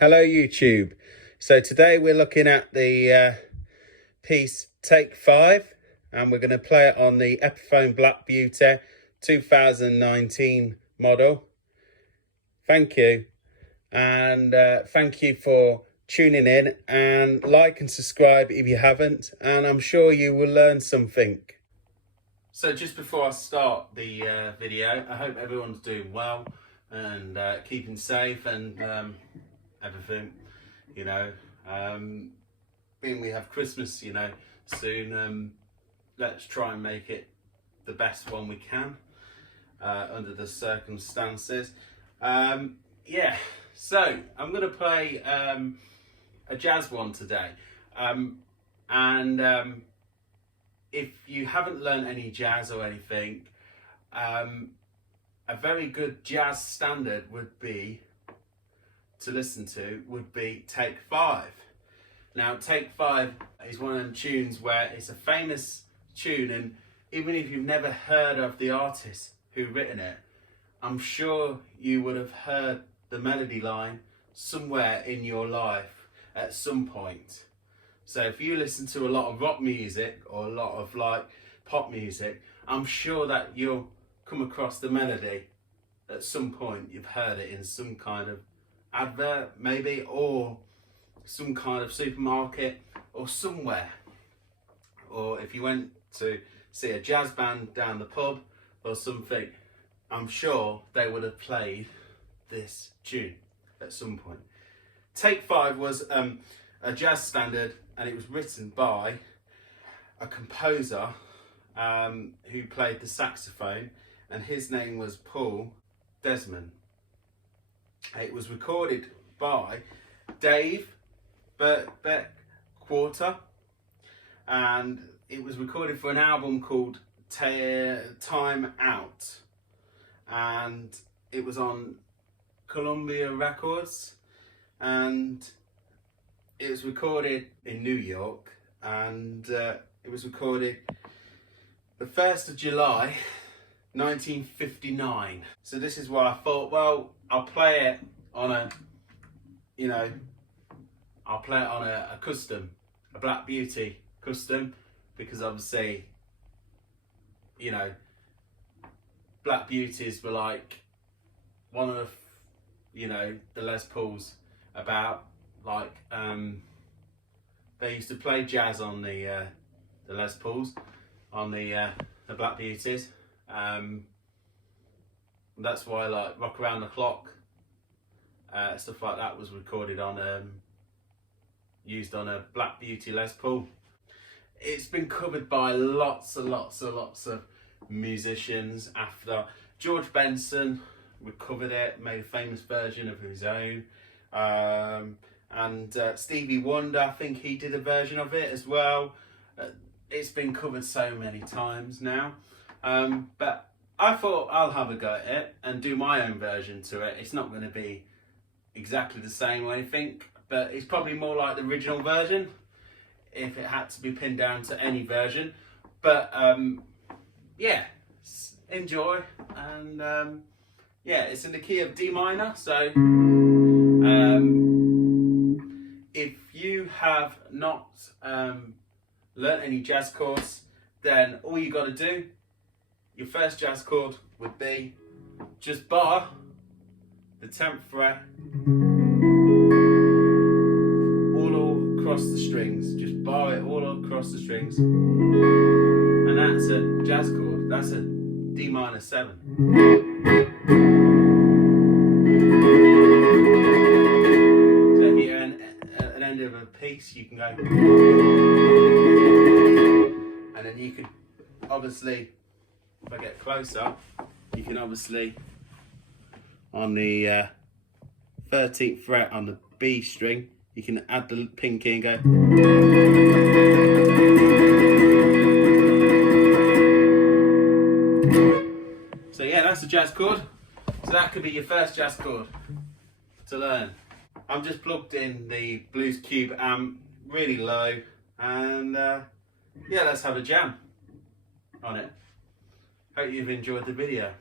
Hello YouTube. So today we're looking at the piece Take 5 and we're going to play it on the Epiphone Black Beauty 2019 model. Thank you, and thank you for tuning in, and like and subscribe if you haven't, and I'm sure you will learn something. So just before I start the video, I hope everyone's doing well and keeping safe and everything, you know. Being we have Christmas, you know, soon, let's try and make it the best one we can under the circumstances. Yeah, so I'm going to play a jazz one today, and if you haven't learned any jazz or anything, a very good jazz standard would be to listen to would be Take 5. Now Take 5 is one of them tunes where it's a famous tune, and even if you've never heard of the artist who written it, I'm sure you would have heard the melody line somewhere in your life at some point. So if you listen to a lot of rock music or a lot of like pop music, I'm sure that you'll come across the melody at some point. You've heard it in some kind of advert maybe, or some kind of supermarket or somewhere, or if you went to see a jazz band down the pub or something, I'm sure they would have played this tune at some point. Take 5 was a jazz standard, and it was written by a composer who played the saxophone, and his name was Paul Desmond. It was recorded by Dave Brubeck Quarter, and it was recorded for an album called Time Out, and it was on Columbia Records, and it was recorded in New York, and it was recorded the 1st of July 1959. So this is why I thought, well, I'll play it on a, you know, I'll play it on a custom, a Black Beauty custom, because obviously, you know, Black Beauties were like one of the, you know, the Les Pauls about, like, they used to play jazz on the Les Pauls, on the Black Beauties. That's why, like, Rock Around the Clock, stuff like that was recorded on, used on a Black Beauty Les Paul. It's been covered by lots and lots of musicians after. George Benson recovered it, made a famous version of his own, and Stevie Wonder, I think he did a version of it as well. It's been covered so many times now, but I thought I'll have a go at it and do my own version to it. It's not going to be exactly the same or anything, but it's probably more like the original version if it had to be pinned down to any version. But yeah, enjoy. And yeah, it's in the key of D minor, so if you have not learnt any jazz chords, then all you got to do, your first jazz chord would be just bar the 10th fret all across the strings. Just bar it all across the strings, and that's a jazz chord. That's a D minor 7. So if you're at an end of a piece, you can go, and then you could obviously, if I get closer, you can obviously, on the 13th fret on the B string, you can add the pinky and go. So yeah, that's a jazz chord. So that could be your first jazz chord to learn. I'm just plugged in the Blues Cube amp really low, and yeah, let's have a jam on it. Hope you've enjoyed the video.